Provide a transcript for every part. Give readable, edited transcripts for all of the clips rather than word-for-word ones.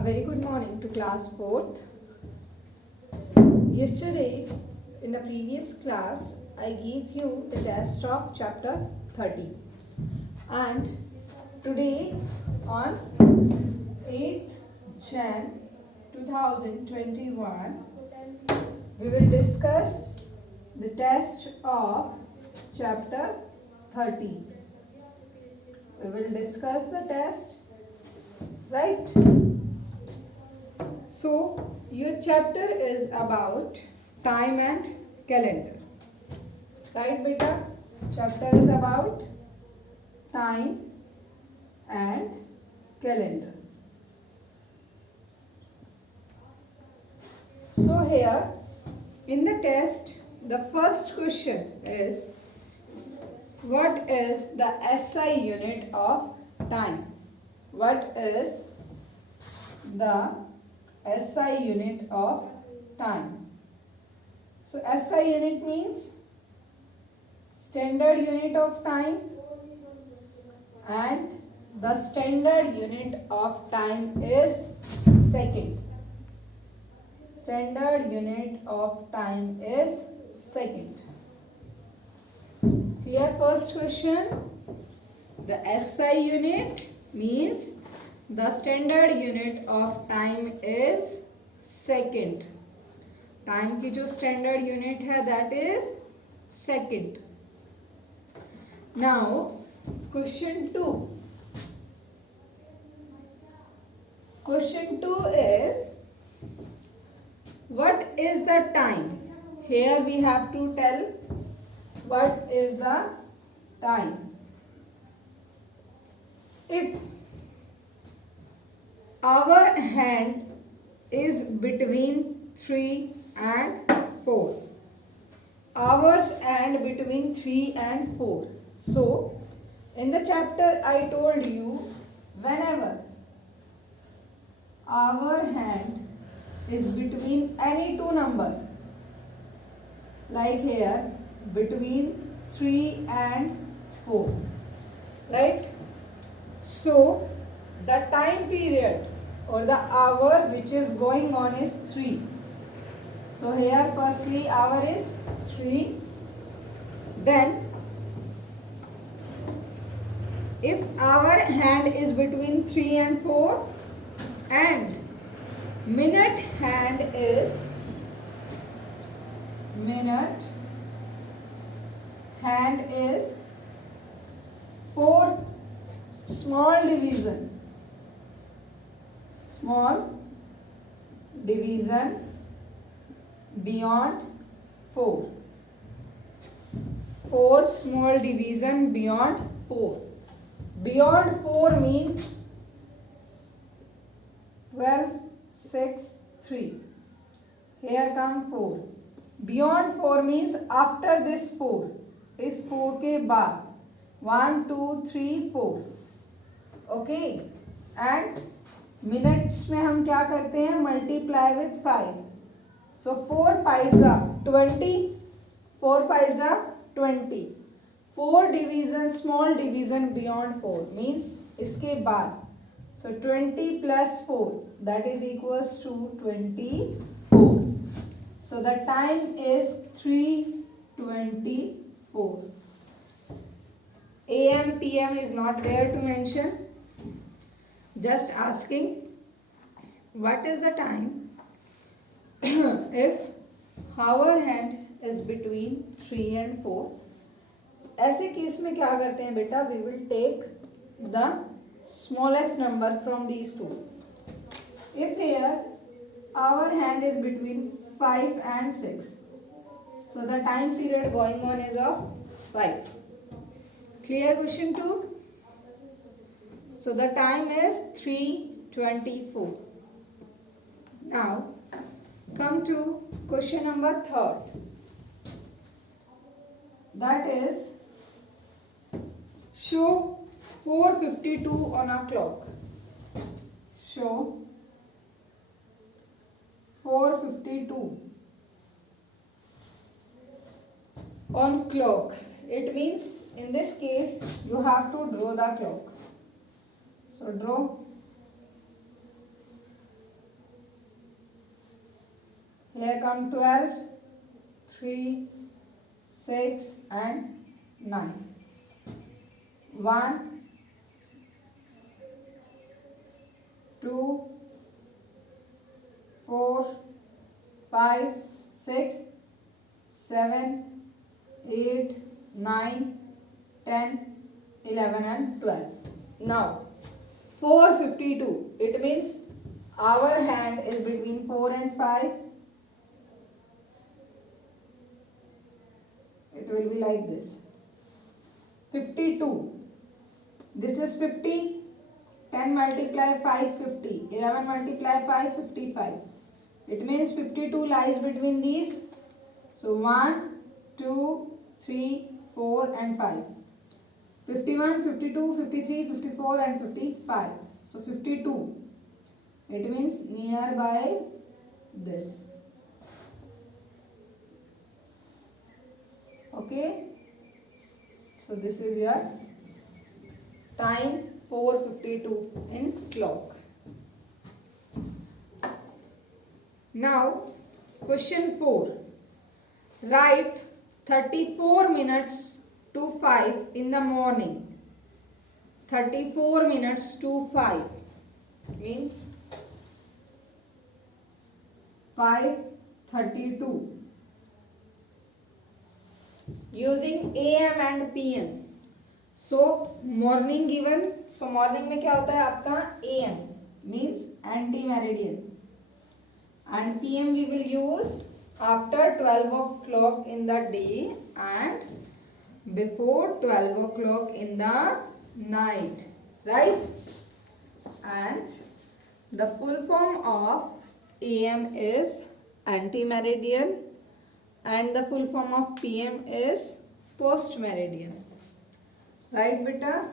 A very good morning to class 4th. Yesterday in the previous class I gave you the test of chapter 30 and today on 8th Jan 2021 we will discuss the test of chapter 30. We will discuss the test, right? So, your chapter is about time and calendar. Right, beta? Chapter is about time and calendar. So, here in the test, the first question is, what is the SI unit of time? What is the SI unit of time? So SI unit means standard unit of time, and the standard unit of time is second. Standard unit of time is second. Clear? First question, the SI unit means the standard unit of time is second. Time की जो standard unit है that is second. Now question 2. Question 2 is, what is the time? Here we have to tell what is the time. If our hand is between 3 and 4. Hours and between 3 and 4. So, in the chapter I told you, whenever our hand is between any two number, like here, between 3 and 4, right? So, the time period or the hour which is going on is 3. So here firstly hour is 3. Then if our hand is between 3 and 4 and minute hand is 4 small division beyond 4. 4 small division beyond 4. Beyond 4 means 12, 6, 3. Here come 4. Beyond 4 means after this 4. इस 4 के बाद 1, 2, 3, 4. Okay. And minutes में हम क्या करते हैं? Multiply with 5. So 4 5s are 20. 4 5s are 20. 4 division, small division beyond 4 means इसके बाद. So 20 plus 4, that is equals to 24. So the time is 3:24. AM, PM is not there to mention. Just asking, what is the time if our hand is between 3 and 4? ऐसे case में क्या करते हैं बेटा? We will take the smallest number from these two. If here our hand is between 5 and 6, so the time period going on is of 5. Clear? Question 2. So the time is 3:24. Now come to question number 3. That is, show 4:52 on a clock. Show 4:52 on clock. It means in this case you have to draw the clock. So draw here come 12, 3, 6 and 9. 1, 2, 4, 5, 6, 7, 8, 9, 10, 11 and 12. Now 4:52. It means our hand is between 4 and 5. It will be like this. 52. This is 50. 10 multiply 5, 50. 11 multiply 5, 55. It means 52 lies between these. So 1, 2, 3, 4 and 5. 51, 52, 53, 54 and 55. So 52. It means nearby this. Okay. So this is your time 4:52 in clock. Now question 4. Write 34 minutes to 5 in the morning. 34 minutes to 5 means 5:32. Using AM and PM. So morning given. So morning में क्या होता है आपका AM means anti meridian, and PM we will use after 12 o'clock in the day and before 12 o'clock in the night, right? And the full form of AM is anti-meridian and the full form of PM is post-meridian, right beta?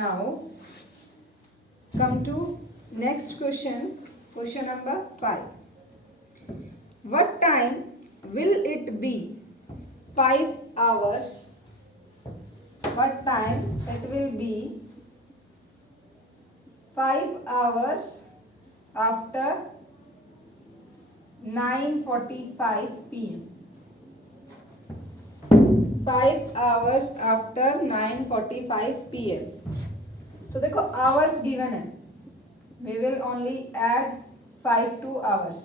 Now come to next question, question number 5. What time will it be? 5 hours. What time it will be? 5 hours after 9:45 p.m. 5 hours after 9:45 p.m. So देखो hours given है. We will only add 5 to hours.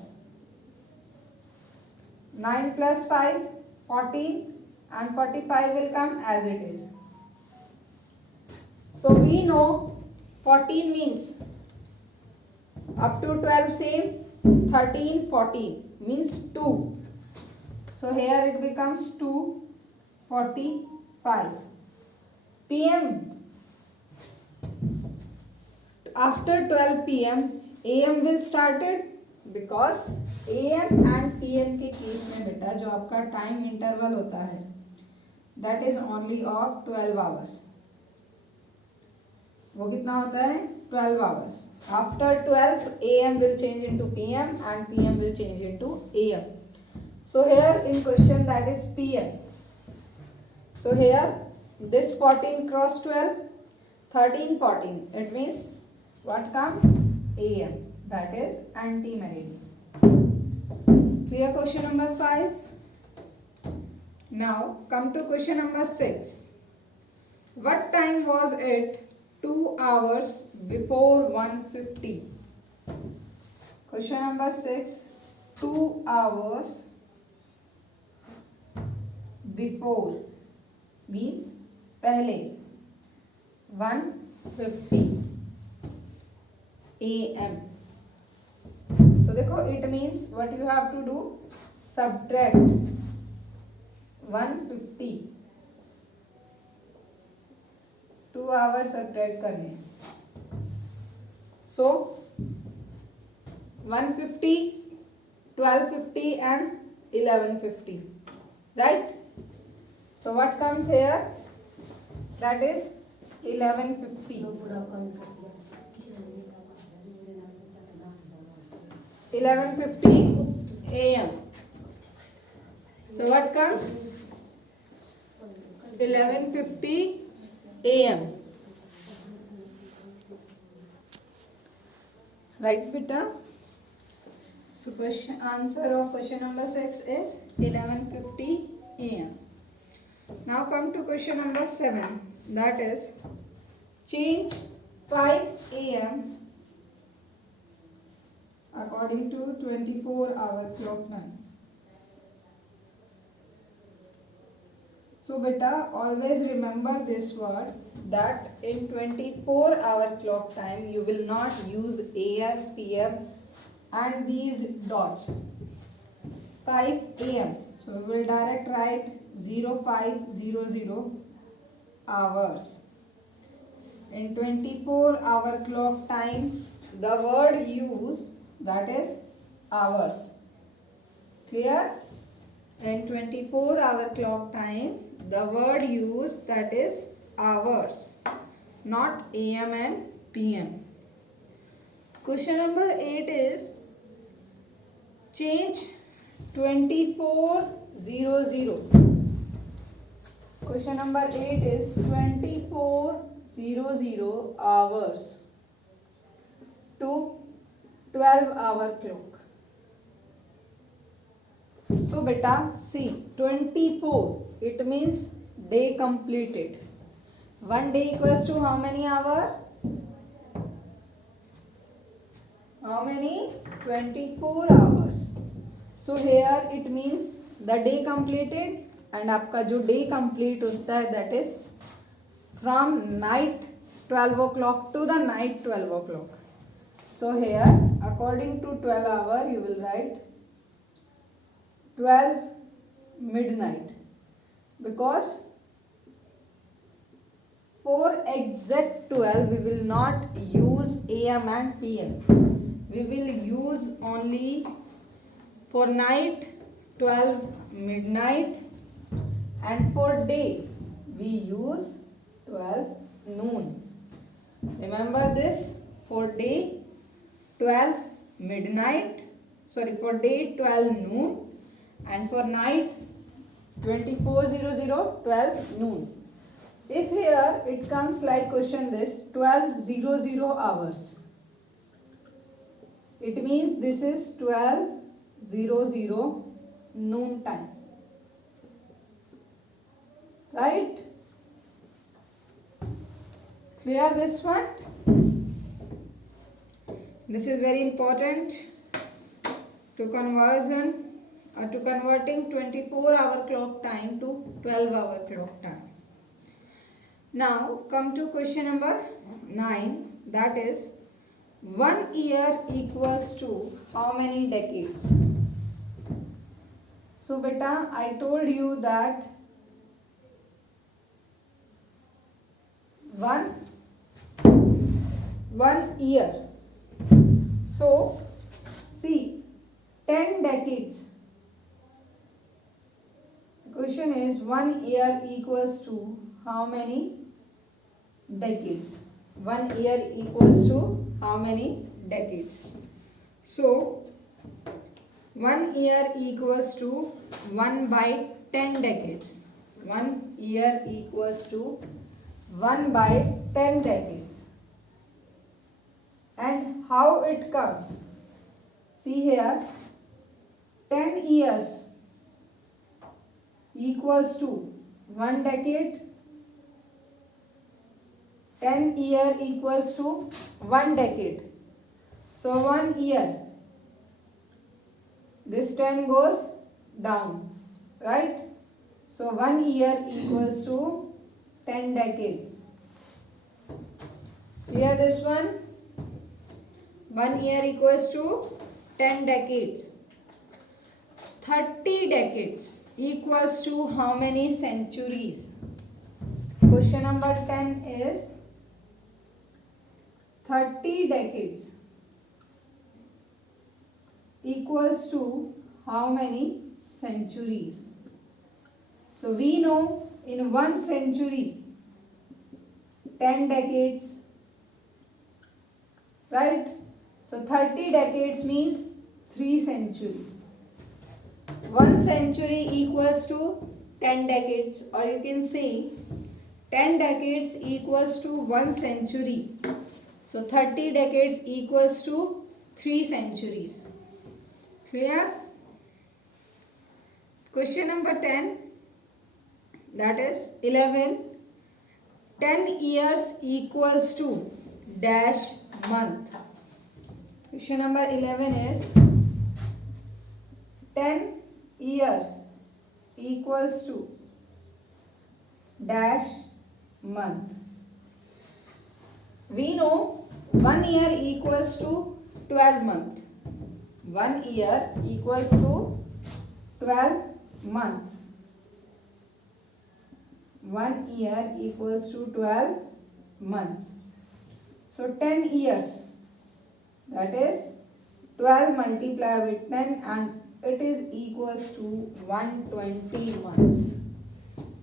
9 plus 5, 14 and 45 will come as it is. So we know 14 means up to 12 same, 13, 14 means 2. So here it becomes 2:45. PM after 12 PM, AM will started because AM and PM के case में बेटा जो आपका time interval होता है that is only of 12 hours. वो कितना होता है 12 hours. After 12 AM will change into PM and PM will change into AM. So here in question that is PM. So here this 14 cross 12, 13, 14. It means what come? AM. That is anti-meridian. Clear question number 5. Now come to question number 6. What time was it 2 hours before 1:50? Question number 6. 2 hours before means पहले 1:50 AM. So देखो it means what you have to do, subtract 150. 2 hours subtract करने. So 150, 1250 and 1150, right? So what comes here? That is 1150. 11:50 AM. So what comes? 11:50 AM. Right beta? So answer of question number 6 is 11:50 a.m. Now come to question number 7, that is change 5 a.m. according to 24-hour clock time. So beta, always remember this word that in 24-hour clock time you will not use AM, PM and these dots. 5 AM. So we will direct write 0500 hours. In 24-hour clock time, the word used, that is hours. Clear? In 24-hour clock time, the word used, that is hours, not AM and PM. Question number 8 is change 2400. Question number 8 is 2400 hours to 12-hour clock. So beta, see 24, it means day completed. One day equals to how many hours? How many? 24 hours. So here it means the day completed, and आपका जो day complete होता है, that is from night 12 o'clock to the night 12 o'clock. So here according to 12 hour you will write 12 midnight, because for exact 12 we will not use AM and PM. We will use only for night 12 midnight, and for day we use 12 noon. Remember this, for day 12 midnight, for day 12 noon, and for night 2400 12 noon. If here it comes like question this 1200 hours, it means this is 1200 noon time, right? Clear this one? This is very important to converting 24-hour clock time to 12-hour clock time. Now come to question number 9, that is 1 year equals to how many decades? So beta, I told you that 1 year. So see 10 decades. The question is 1 year equals to how many decades? 1 year equals to how many decades? So 1 year equals to 1 by 10 decades. 1 year equals to 1 by 10 decades. And how it comes? See here, 10 years equals to 1 decade. 10 year equals to 1 decade. So 1 year, this 10 goes down, right? So 1 year equals to 10 decades. Clear this one? 1 year equals to 10 decades. 30 decades equals to how many centuries? Question number 10 is 30 decades equals to how many centuries? So we know in 1 century 10 decades, right? So 30 decades means 3 centuries. 1 century equals to 10 decades, or you can say 10 decades equals to 1 century. So 30 decades equals to 3 centuries. Clear? Question number 10, that is 11. 10 years equals to dash month. Question number 11 is 10 year equals to dash month. We know 1 year equals to 12 months. 1 year equals to 12 months. 1 year equals to 12 months. So 10 years, that is 12 multiplied with 10, and it is equals to 120 months.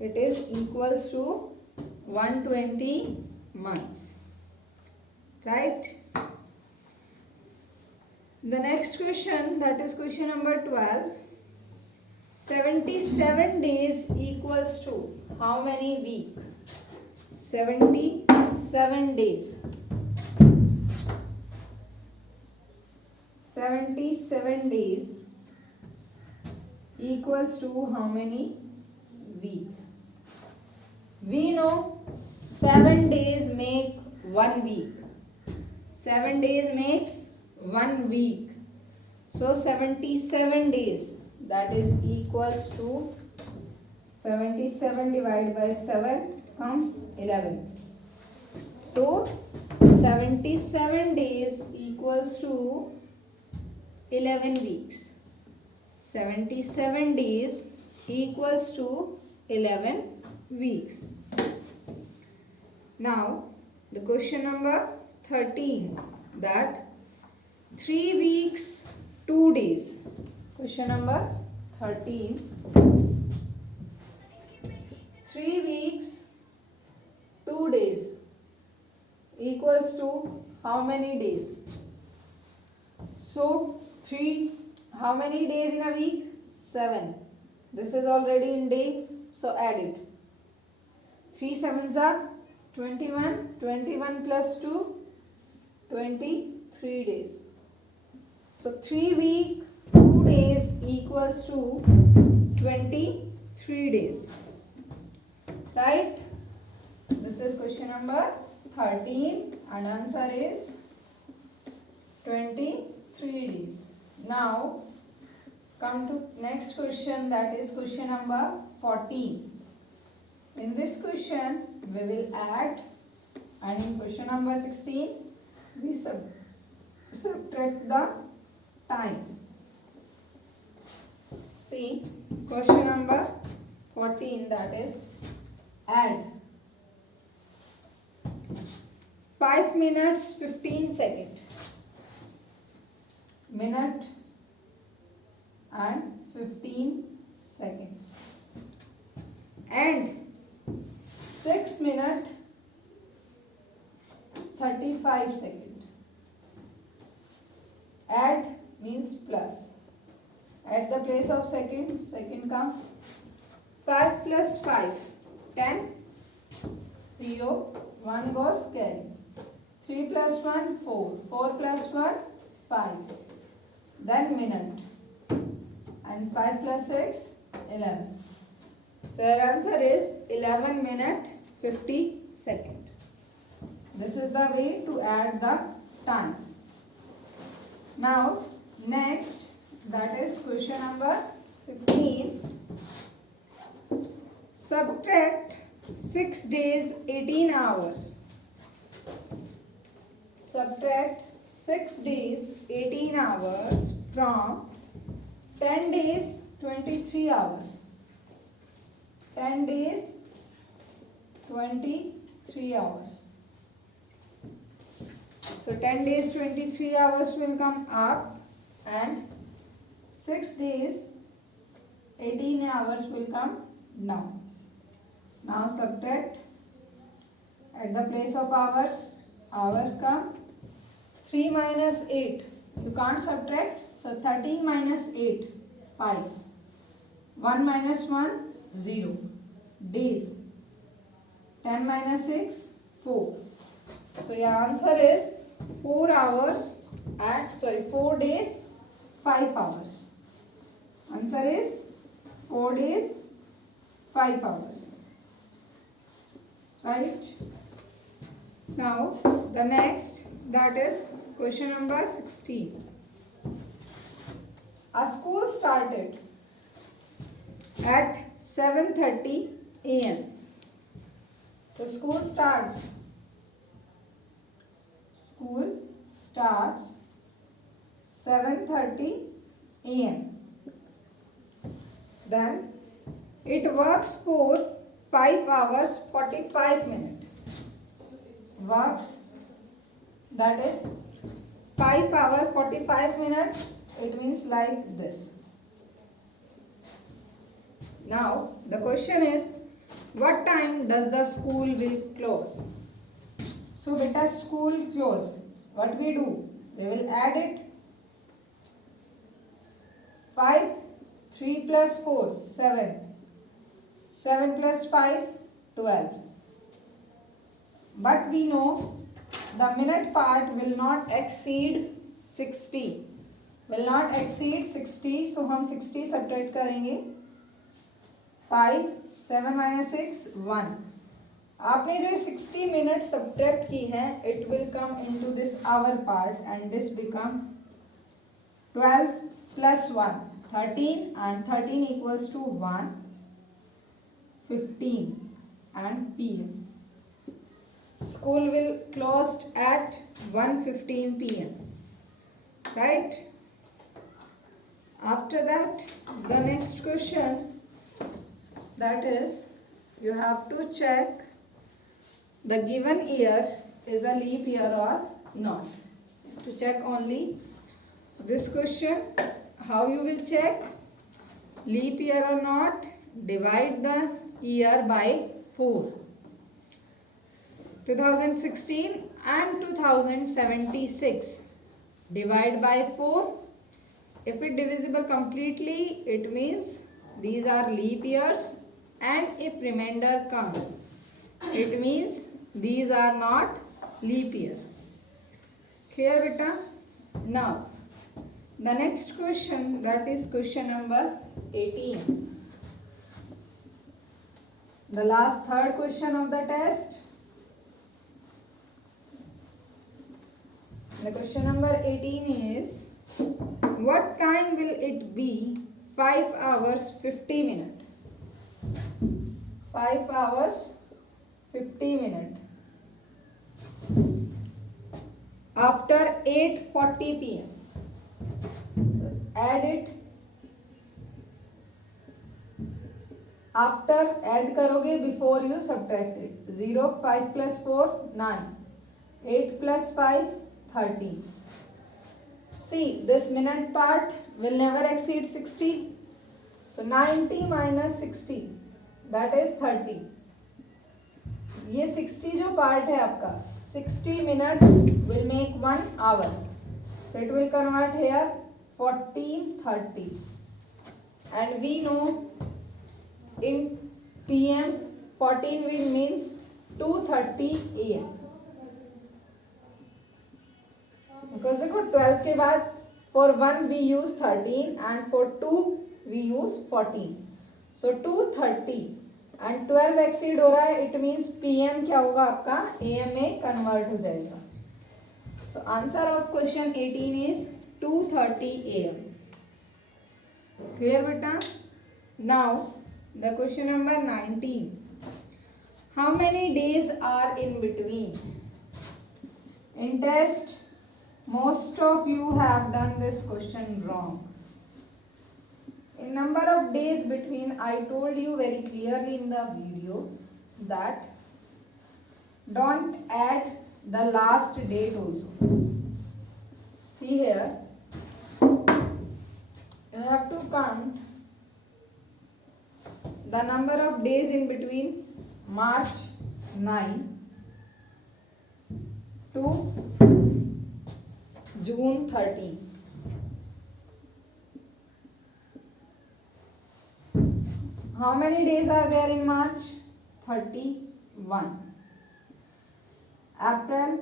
It is equals to 120 months. Right? The next question, that is question number 12. 77 days equals to how many weeks? 77 days. 77 days equals to how many weeks? We know 7 days make 1 week. 7 days makes 1 week. So 77 days, that is equals to 77 divided by 7 comes 11. So 77 days equals to 11 weeks. 77 days equals to 11 weeks. Now the question number 13, that 3 weeks 2 days. Question number 13. 3 weeks 2 days equals to how many days? So how many days in a week? 7. This is already in day, so add it. 3 sevens are 21. 21 plus 2, 23 days. So 3 weeks 2 days equals to 23 days. Right? This is question number 13 and answer is 23 days. Now come to next question, that is question number 14. In this question we will add, and in question number 16 we subtract the time. See, question number 14, that is add 5 minutes 15 seconds. Minute and 15 seconds. And 6 minutes 35 seconds. Add means plus. At the place of second, second come. 5 plus 5, 10. 0, 1 goes carry. 3 plus 1, 4. 4 plus 1, 5. Then minute. And 5 plus 6, 11. So your answer is 11 minutes 50 seconds. This is the way to add the time. Now next, that is question number 15. Subtract 6 days 18 hours. Subtract 6 days 18 hours from 10 days 23 hours. 10 days 23 hours. So 10 days 23 hours will come up, and 6 days 18 hours will come down. Now subtract. At the place of hours, hours come. 3 minus 8, you can't subtract, so 13 minus 8, 5. 1 minus 1, 0. Days. 10 minus 6, 4. So your answer is 4 days 5 hours. Answer is 4 days, 5 hours. Right? Now the next, that is question number 16. A school started at 7:30 a.m. So school starts 7:30 a.m. Then it works for 5 hours 45 minutes. Works, that is 5 hours 45 minutes. It means like this. Now the question is, what time does the school will close? So beta, school close. What we do? We will add it. 5, 3 plus 4, 7. 7 plus 5, 12. But we know the minute part will not exceed 60. Will not exceed 60. So हम 60 subtract करेंगे. 5, 7 minus 6, 1. आपने जो 60 minutes subtract की है, it will come into this hour part and this become 12 plus 1, 13, and 13 equals to 1, 15 and PM. School will closed at 1:15 PM. Right? After that, the next question, that is, you have to check the given year is a leap year or not. To check only. So this question, how you will check leap year or not? Divide the year by 4. 2016 and 2076. Divide by 4. If it divisible completely, it means these are leap years, and if remainder comes, it means these are not leap year. Clear beta? Now the next question, that is question number 18. The last third question of the test. The question number 18 is, what time will it be 5 hours 50 minutes? 5 hours 50 minutes. After 8:40 PM. So add it. After add करोगे before you subtract it. 0, 5 plus 4, 9. 8 plus 5, 13. See, this minute part will never exceed 60. So 90 minus 60, that is 30. ये 60 जो part है आपका, 60 minutes will make 1 hour. So it will convert here 14:30. And we know in PM 14 will means 2:30 AM. Because देखो 12 के बाद for 1 we use 13 and for 2 we use 14. So 2:30 and 12 exceed हो रहा है, it means PM क्या होगा आपका, AM में convert हो जाएगा. So answer of question 18 is 2:30 AM. Clear beta? Now the question number 19. How many days are in between? In test, most of you have done this question wrong. In number of days between, I told you very clearly in the video that don't add the last date also. See here, you have to count the number of days in between March 9 to June 13. How many days are there in March? 31. April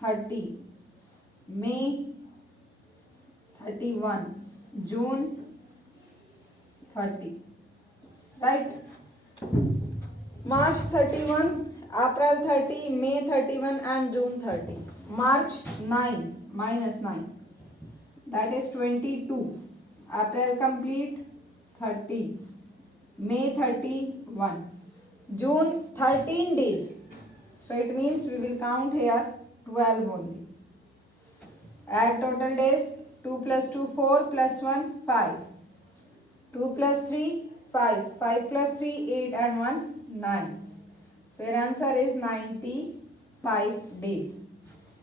30. May 31, June 30, right? March 31, April 30, May 31 and June 30. March 9 minus 9, that is 22. April complete 30, May 31, June 13 days. So it means we will count here 12 only. Add total days. 2 plus 2 4 plus 1 5. 2 plus 3 5. 5 plus 3 8 and 1 9. So your answer is 95 days.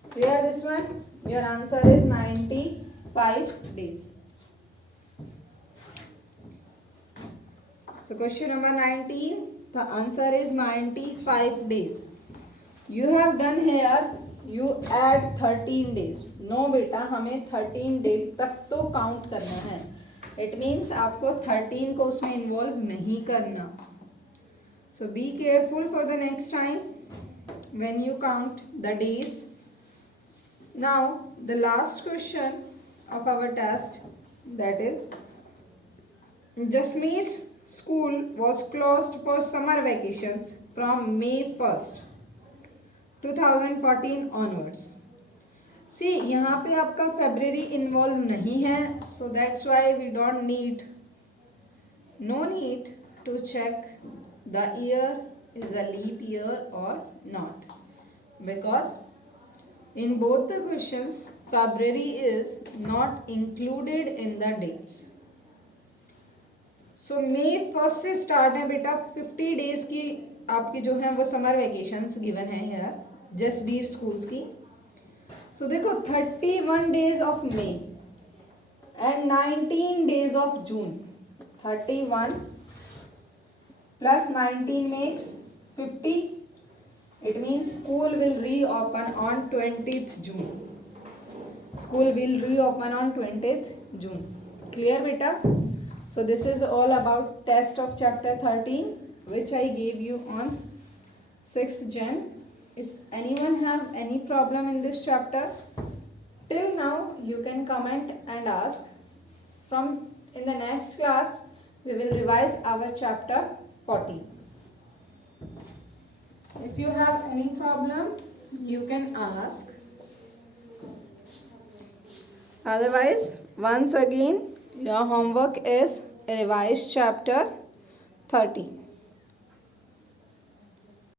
Clear this one? Your answer is 95 days. So question number 19. The answer is 95 days. You have done here, you add 13 days. No बेटा, हमें 13 date तक तो count करना है. It means आपको 13 को उसमें involve नहीं करना. So be careful for the next time when you count the days. Now the last question of our test, that is Jasmeer's school was closed for summer vacations from May 1st 2014 onwards. See, यहाँ पे आपका February involve नहीं है, so that's why we don't need, no need to check the year is a leap year or not, because in both the questions February is not included in the dates. So may 1st से start है बेटा. 50 days की आपकी जो है वो summer vacations given है यार जसबीर स्कूल्स की. सो देखो 31 days of May and 19 days of June. 31 plus 19 makes 50. It means school will reopen on 20th June. School will reopen on 20th June. Clear बेटा? So this is all about test of chapter 13 which I gave you on 6th Jan. If anyone have any problem in this chapter till now, you can comment and ask. From in the next class we will revise our chapter 14. If you have any problem you can ask. Otherwise, once again your homework is revise chapter 13.